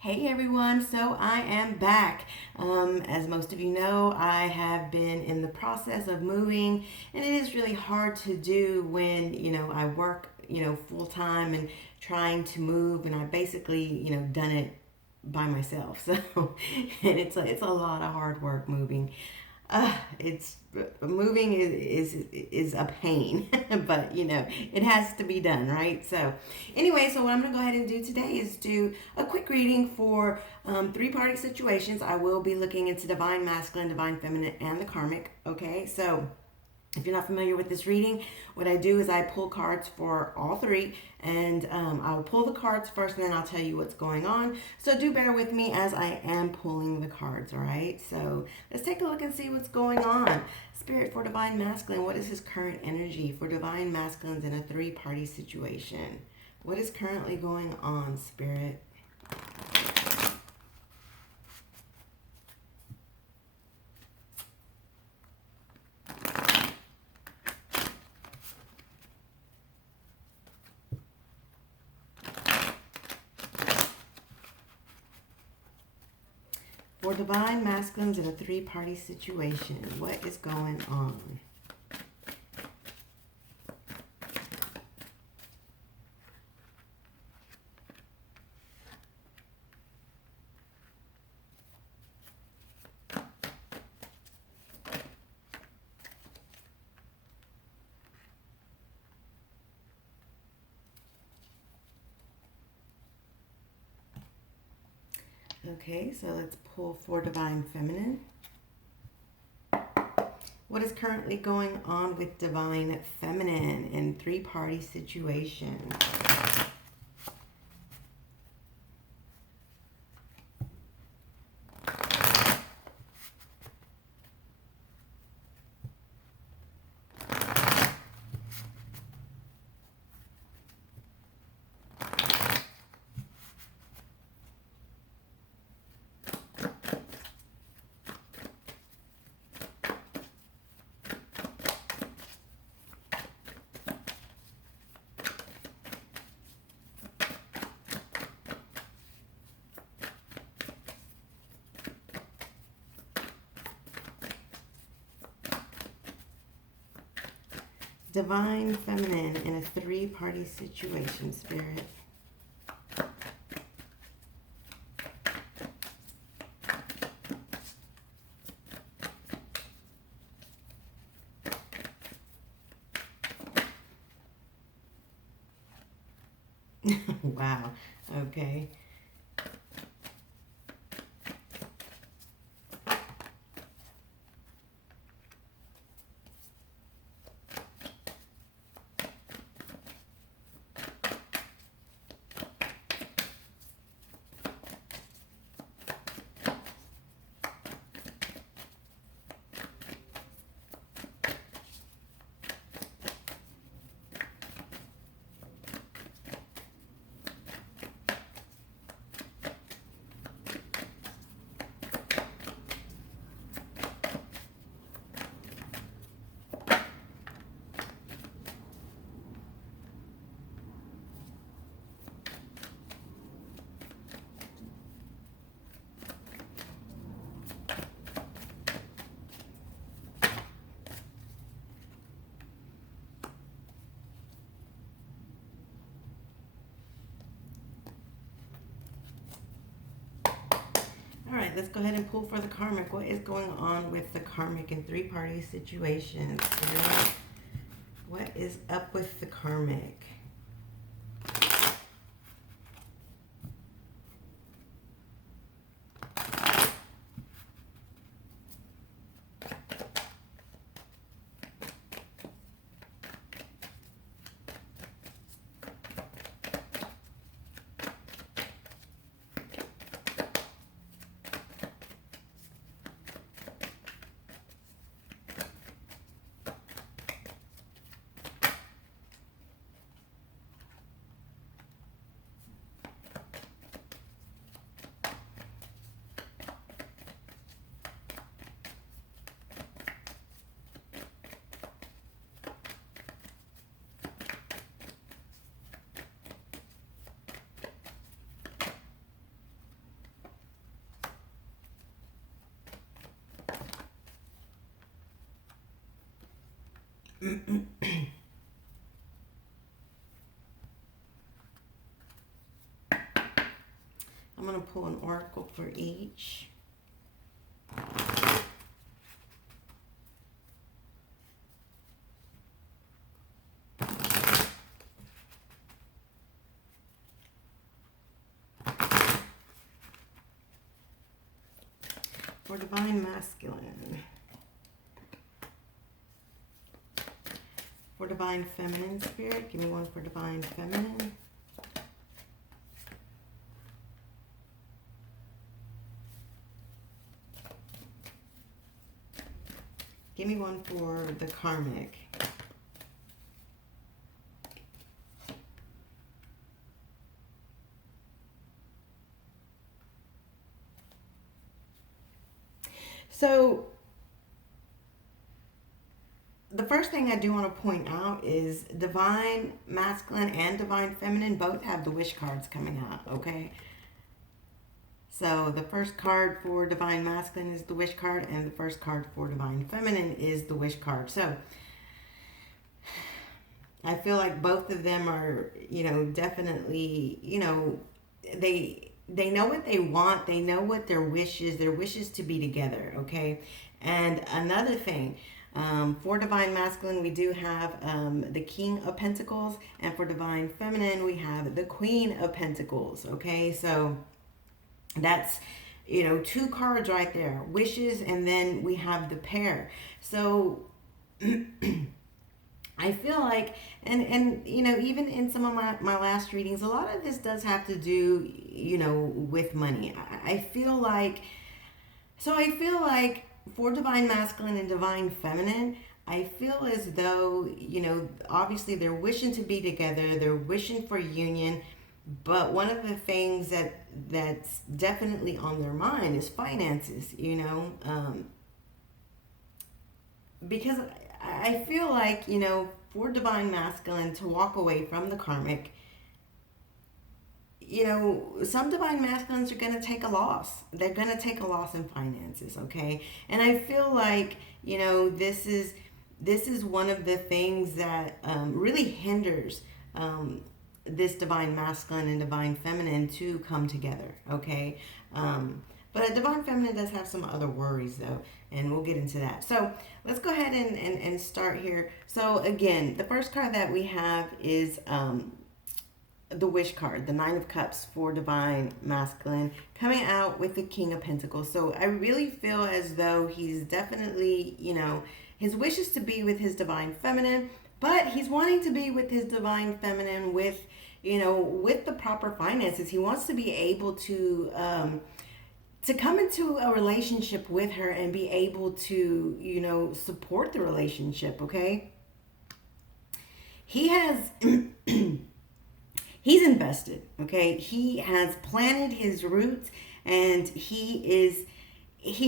Hey everyone, so I am back. As most of you know, I have been in the process of moving, and it is really hard to do when I work full time and trying to move, and I basically done it by myself. So, and it's a lot of hard work moving. It's moving is a pain, but it has to be done, right? So, anyway, so what I'm gonna go ahead and do today is do a quick reading for three-party situations. I will be looking into divine masculine, divine feminine, and the karmic. Okay, so if you're not familiar with this reading, what I do is I pull cards for all three, and I'll pull the cards first, and then I'll tell you what's going on. So do bear with me as I am pulling the cards, all right? So let's take a look and see what's going on. Spirit, for divine masculine, what is his current energy for divine masculines in a three-party situation? What is currently going on, Spirit? For divine masculines in a three-party situation, what is going on? Okay, so let's pull for divine feminine. What is currently going on with divine feminine in three-party situation? Divine feminine in a three-party situation, Spirit. Wow. Okay. All right, let's go ahead and pull for the karmic. What is going on with the karmic in three-party situations? What is up with the karmic? I'm going to pull an oracle for each. For Divine Masculine. For Divine Feminine Spirit, give me one for Divine Feminine. Give me one for the Karmic. So, the first thing I do want to point out is Divine Masculine and Divine Feminine both have the Wish cards coming out, okay? So the first card for Divine Masculine is the Wish card, and the first card for Divine Feminine is the Wish card. So I feel like both of them are, definitely, they know what they want. They know what their wish is to be together, okay? And another thing, for Divine Masculine, we do have the King of Pentacles, and for Divine Feminine, we have the Queen of Pentacles, okay? So that's, two cards right there, wishes, and then we have the pair. So I feel like, and even in some of my last readings, a lot of this does have to do, with money. I feel like for Divine Masculine and Divine Feminine, I feel as though, obviously they're wishing to be together, they're wishing for union, but one of the things that's definitely on their mind is finances, because I feel like, for Divine Masculine to walk away from the Karmic, some Divine Masculines are going to take a loss. They're going to take a loss in finances, okay? And I feel like, this is one of the things that really hinders this Divine Masculine and Divine Feminine to come together, okay? But Divine Feminine does have some other worries, though, and we'll get into that. So let's go ahead and start here. So again, the first card that we have is the Wish card, the Nine of Cups for Divine Masculine, coming out with the King of Pentacles. So I really feel as though he's definitely, his wish is to be with his Divine Feminine, but he's wanting to be with his Divine Feminine with, with the proper finances. He wants to be able to come into a relationship with her and be able to, support the relationship, okay? He has, he's invested, okay? He has planted his roots, and he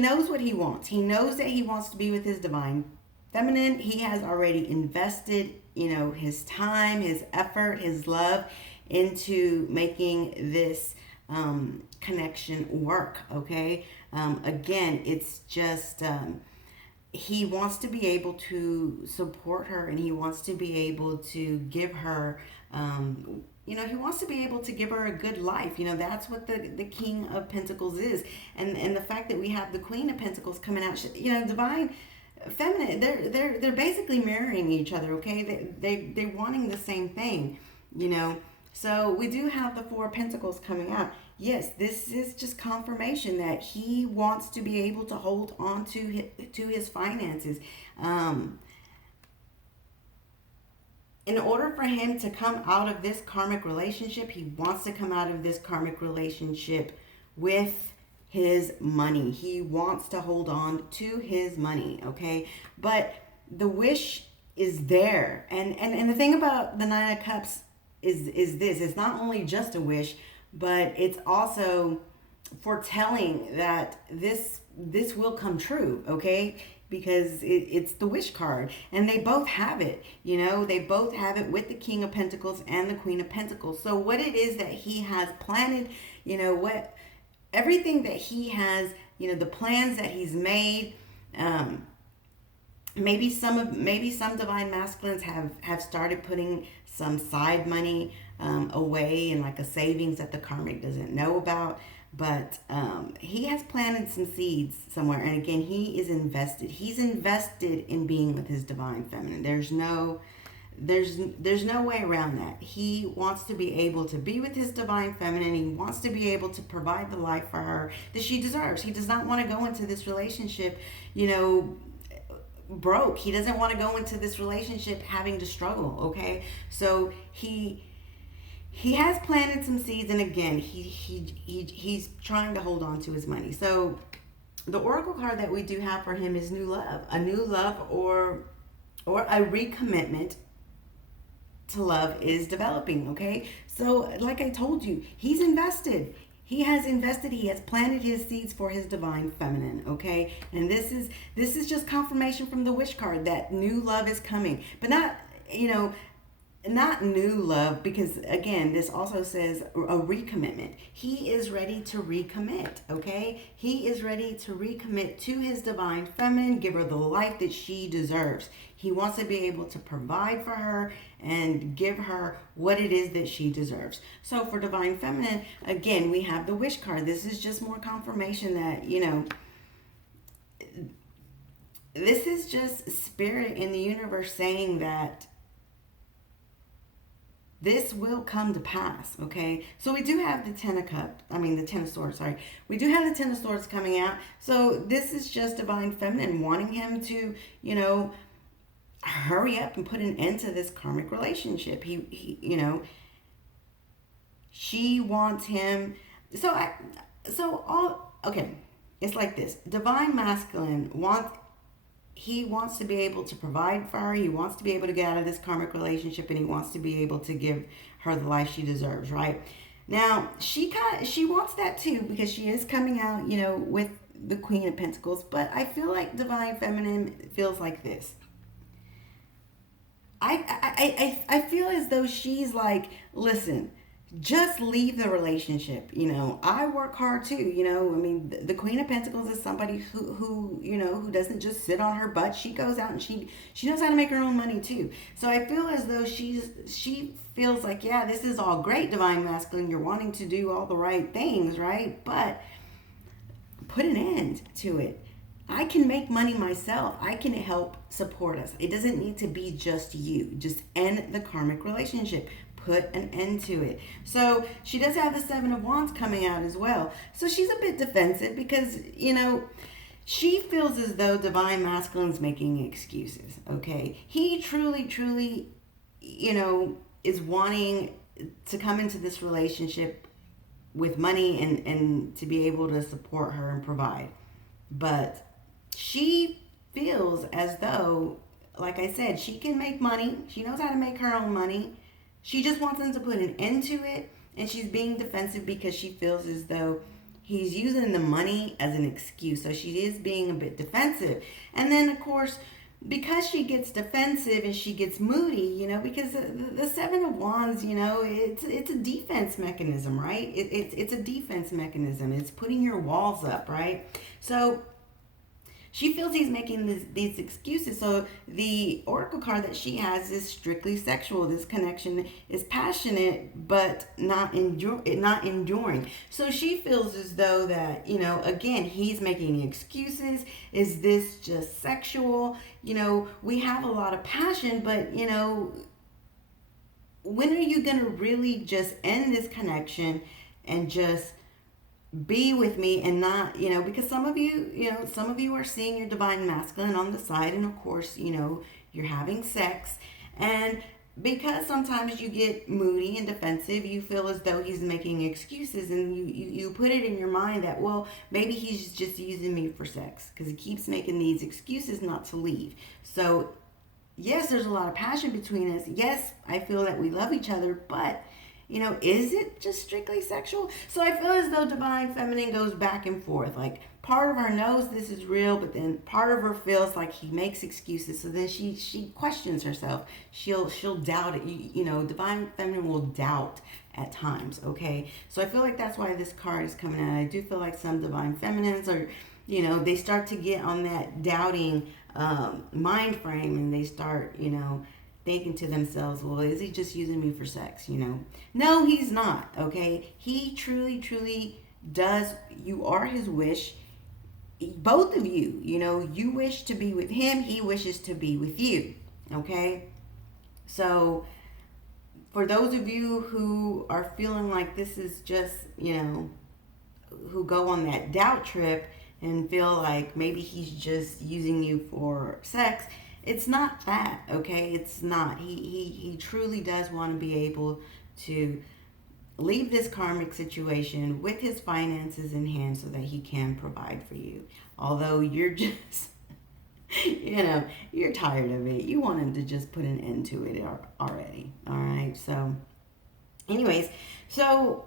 knows what he wants. He knows that he wants to be with his Divine Feminine. He has already invested, his time, his effort, his love into making this connection work, okay? Again, it's just he wants to be able to support her, and he wants to be able to give her he wants to be able to give her a good life. That's what the King of Pentacles is. And the fact that we have the Queen of Pentacles coming out, Divine Feminine, they're basically mirroring each other, okay? They're wanting the same thing, So we do have the Four of Pentacles coming out. Yes, this is just confirmation that he wants to be able to hold on to his finances. In order for him to come out of this karmic relationship, he wants to come out of this karmic relationship with his money. He wants to hold on to his money, okay? But the wish is there. And the thing about the Nine of Cups is this. It's not only just a wish, but it's also foretelling that this will come true, okay? Because it's the Wish card, and they both have it. They both have it with the King of Pentacles and the Queen of Pentacles. So what it is that he has planted, everything that he has, the plans that he's made, maybe some divine masculines have started putting some side money away in like a savings that the karmic doesn't know about, but he has planted some seeds somewhere, and again, he's invested in being with his divine feminine. There's no way around that. He wants to be able to be with his divine feminine. He wants to be able to provide the life for her that she deserves. He does not want to go into this relationship, broke. He doesn't want to go into this relationship having to struggle, okay? So he has planted some seeds, and again, he's trying to hold on to his money. So the oracle card that we do have for him is new love. A new love or a recommitment to love is developing, okay? So like I told you, he's invested. He has invested. He has planted his seeds for his divine feminine, okay? And this is just confirmation from the wish card that new love is coming. But not new love, because again, this also says a recommitment. He is ready to recommit, okay? He is ready to recommit to his divine feminine, give her the life that she deserves. He wants to be able to provide for her and give her what it is that she deserves. So for divine feminine, again, we have the wish card. This is just more confirmation that, this is just spirit in the universe saying that this will come to pass, okay? So we do have the Ten of Swords, sorry. We do have the Ten of Swords coming out. So this is just divine feminine wanting him to, hurry up and put an end to this karmic relationship. She wants him. Okay. It's like this. Divine masculine wants to be able to provide for her. He wants to be able to get out of this karmic relationship, and he wants to be able to give her the life she deserves, right? Now, she wants that too, because she is coming out, with the Queen of Pentacles, but I feel like divine feminine feels like this. I feel as though she's like, listen, just leave the relationship. I work hard too. The Queen of Pentacles is somebody who doesn't just sit on her butt. She goes out and she knows how to make her own money too. So I feel as though she feels like, yeah, this is all great, divine masculine. You're wanting to do all the right things, right? But put an end to it. I can make money myself. I can help support us. It doesn't need to be just you. Just end the karmic relationship. Put an end to it. So she does have the Seven of Wands coming out as well. So she's a bit defensive because, she feels as though divine masculine's making excuses, okay? He truly, is wanting to come into this relationship with money and to be able to support her and provide. But she feels as though, like I said, she can make money. She knows how to make her own money. She just wants him to put an end to it, and she's being defensive because she feels as though he's using the money as an excuse. So she is being a bit defensive. And then, of course, because she gets defensive and she gets moody, because the Seven of Wands, it's a defense mechanism, right? It's a defense mechanism. It's putting your walls up, right? So she feels he's making these excuses. So the oracle card that she has is strictly sexual. This connection is passionate, but not enduring. So she feels as though that, again, he's making excuses. Is this just sexual? We have a lot of passion, but, when are you going to really just end this connection and just be with me and not, because some of you are seeing your divine masculine on the side, and of course, you're having sex, and because sometimes you get moody and defensive, you feel as though he's making excuses, and you put it in your mind that, well, maybe he's just using me for sex because he keeps making these excuses not to leave. So yes, there's a lot of passion between us. Yes, I feel that we love each other, but is it just strictly sexual? So I feel as though divine feminine goes back and forth. Like, part of her knows this is real, but then part of her feels like he makes excuses. So then she questions herself. She'll doubt it. Divine feminine will doubt at times, okay? So I feel like that's why this card is coming out. I do feel like some divine feminines are they start to get on that doubting mind frame, and they start, thinking to themselves, well, is he just using me for sex? No, he's not. Okay, he truly, truly does. You are his wish. Both of you, you wish to be with him. He wishes to be with you. Okay, so for those of you who are feeling like this is just, who go on that doubt trip and feel like maybe he's just using you for sex, it's not that, okay? It's not. He truly does want to be able to leave this karmic situation with his finances in hand so that he can provide for you. Although you're just, you're tired of it. You want him to just put an end to it already. All right. So, anyways, so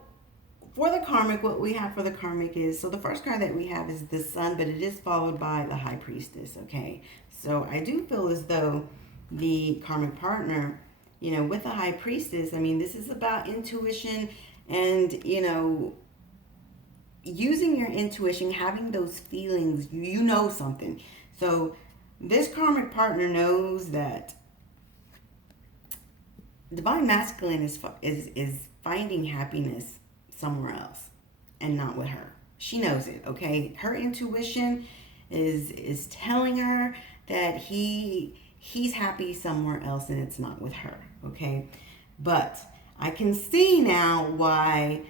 for the karmic, what we have for the karmic is, so the first card that we have is the Sun, but it is followed by the High Priestess. Okay. So I do feel as though the karmic partner, with the High Priestess, I mean, this is about intuition and, using your intuition, having those feelings, you know something. So this karmic partner knows that divine masculine is finding happiness somewhere else and not with her. She knows it, okay? Her intuition is telling her that he's happy somewhere else and it's not with her, okay? But I can see now why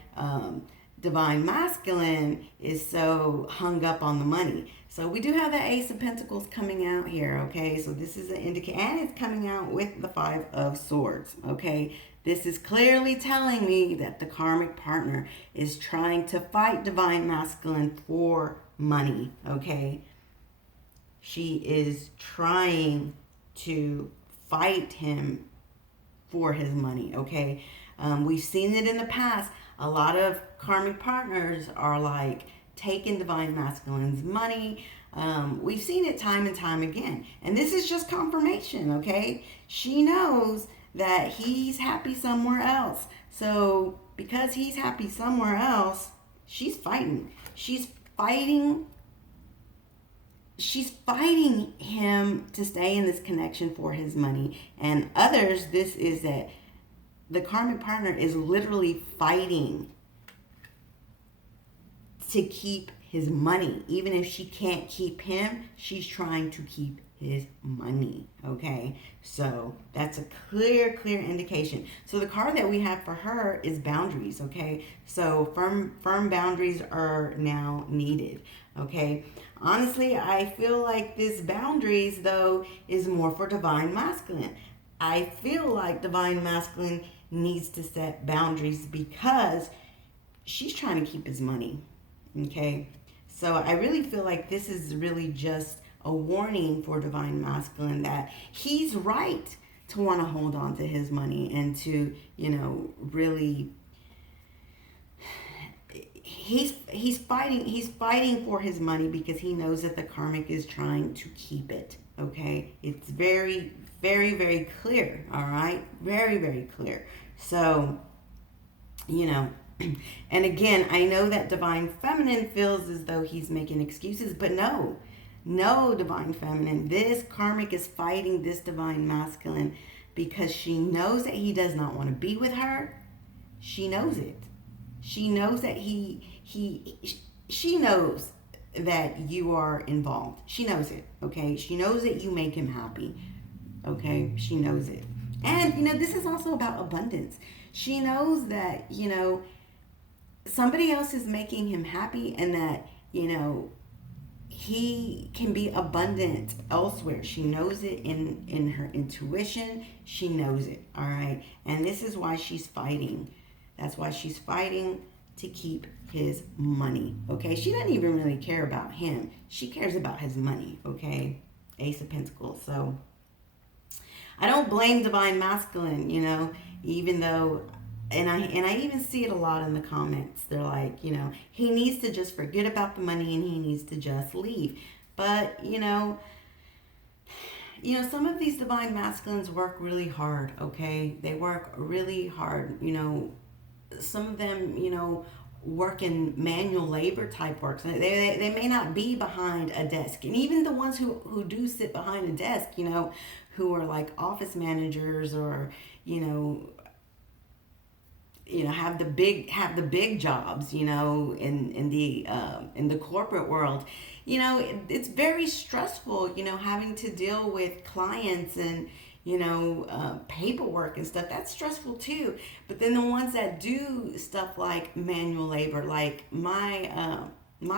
divine masculine is so hung up on the money. So we do have the Ace of Pentacles coming out here, okay? So this is an indicator, and it's coming out with the Five of Swords, okay? This is clearly telling me that the karmic partner is trying to fight divine masculine for money, okay? She is trying to fight him for his money, okay? We've seen it in the past. A lot of karmic partners are like taking divine masculine's money. We've seen it time and time again. And this is just confirmation, okay? She knows that he's happy somewhere else. So because he's happy somewhere else, she's fighting. She's fighting him to stay in this connection for his money. And others, this is that the karmic partner is literally fighting to keep his money. Even if she can't keep him, she's trying to keep his money, okay? So that's a clear indication. So the card that we have for her is boundaries, okay? So firm boundaries are now needed, okay? Honestly, I feel like this boundaries, though, is more for divine masculine. I feel like divine masculine needs to set boundaries because she's trying to keep his money, okay? So I really feel like this is really just a warning for divine masculine that he's right to want to hold on to his money and to, really he's fighting for his money because he knows that the karmic is trying to keep it, okay? It's very, very, very clear, all right? Very, very clear. So, and again, I know that divine feminine feels as though he's making excuses, but no, divine feminine. This karmic is fighting this divine masculine because she knows that he does not want to be with her. She knows it. She knows that she knows that you are involved. She knows it, okay? She knows that you make him happy, okay? She knows it. And, this is also about abundance. She knows that, somebody else is making him happy and that, he can be abundant elsewhere. She knows it in her intuition. She knows it, all right? And this is why she's fighting. That's why she's fighting to keep his money, okay? She doesn't even really care about him. She cares about his money, okay? Ace of Pentacles. So I don't blame divine masculine, even though, and I even see it a lot in the comments. They're like, he needs to just forget about the money and he needs to just leave. But, some of these divine masculines work really hard, okay? They work really hard, some of them, working manual labor type work. So they may not be behind a desk. And even the ones who do sit behind a desk, who are like office managers or, have the big jobs, in the corporate world. It's very stressful, having to deal with clients and paperwork and stuff. That's stressful too. But then the ones that do stuff like manual labor, like my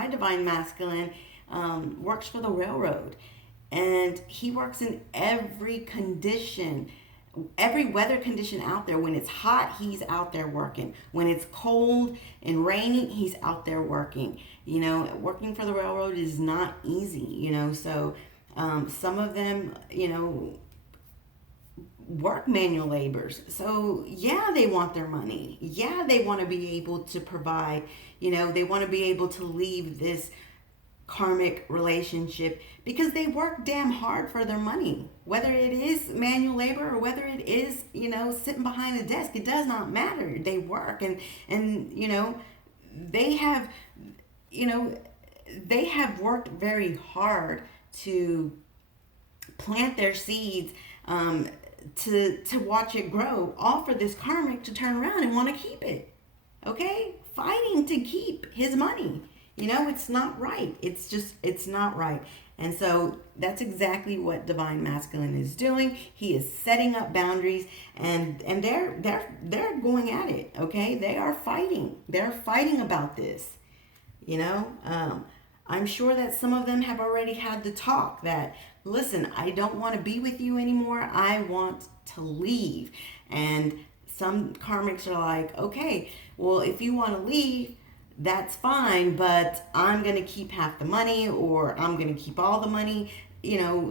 divine masculine, works for the railroad, and he works in every weather condition out there. When it's hot, he's out there working. When it's cold and raining, he's out there working. Working for the railroad is not easy. So some of them, work manual labors. So yeah, they want their money. Yeah, they want to be able to provide. They want to be able to leave this karmic relationship because they work damn hard for their money. Whether it is manual labor or whether it is, sitting behind a desk, it does not matter. They work and they have, they have worked very hard to plant their seeds, to watch it grow, all for this karmic to turn around and want to keep it. Okay? Fighting to keep his money. It's not right. It's not right. And so that's exactly what divine masculine is doing. He is setting up boundaries, and they're going at it. Okay? They are fighting. They're fighting about this. I'm sure that some of them have already had the talk that, listen, I don't want to be with you anymore. I want to leave. And some karmics are like, okay, well, if you want to leave, that's fine, but I'm going to keep half the money, or I'm going to keep all the money,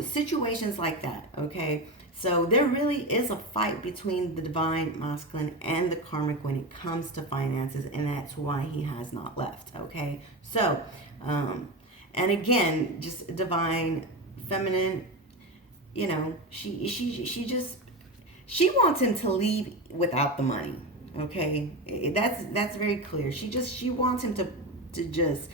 situations like that. Okay. So there really is a fight between the divine masculine and the karmic when it comes to finances, and that's why he has not left. Okay. So, and again, just divine feminine, she wants him to leave without the money. Okay, that's very clear. She wants him to just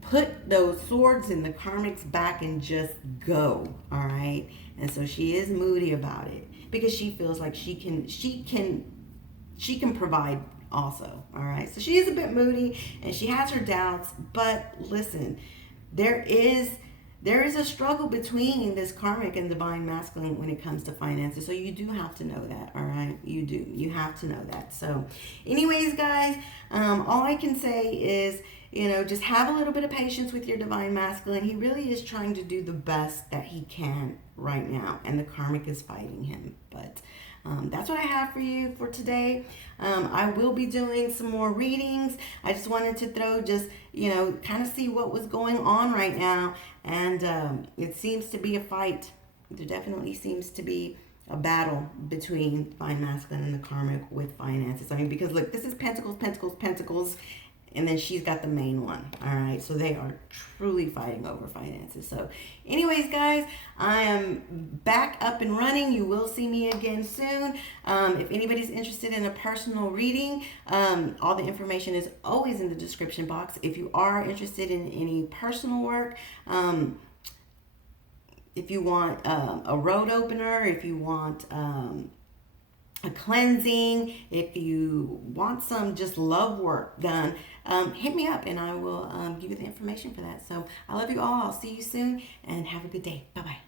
put those swords in the karmic's back and just go. All right, and so she is moody about it because she feels like she can provide also. All right, so she is a bit moody and she has her doubts. But listen, there is a struggle between this karmic and divine masculine when it comes to finances. So you do have to know that, all right? You have to know that. So anyways, guys, all I can say is, just have a little bit of patience with your divine masculine. He really is trying to do the best that he can right now, and the karmic is fighting him. But that's what I have for you for today. I will be doing some more readings. I just wanted to throw kind of see what was going on right now. And it seems to be a fight. There definitely seems to be a battle between divine masculine and the karmic with finances. I mean, because look, this is pentacles, pentacles, pentacles. And then she's got the main one. All right. So they are truly fighting over finances. So anyways, guys, I am back up and running. You will see me again soon. If anybody's interested in a personal reading, all the information is always in the description box. If you are interested in any personal work, if you want a road opener, if you want a cleansing, if you want some just love work done, hit me up and I will give you the information for that. So I love you all. I'll see you soon and have a good day. Bye-bye.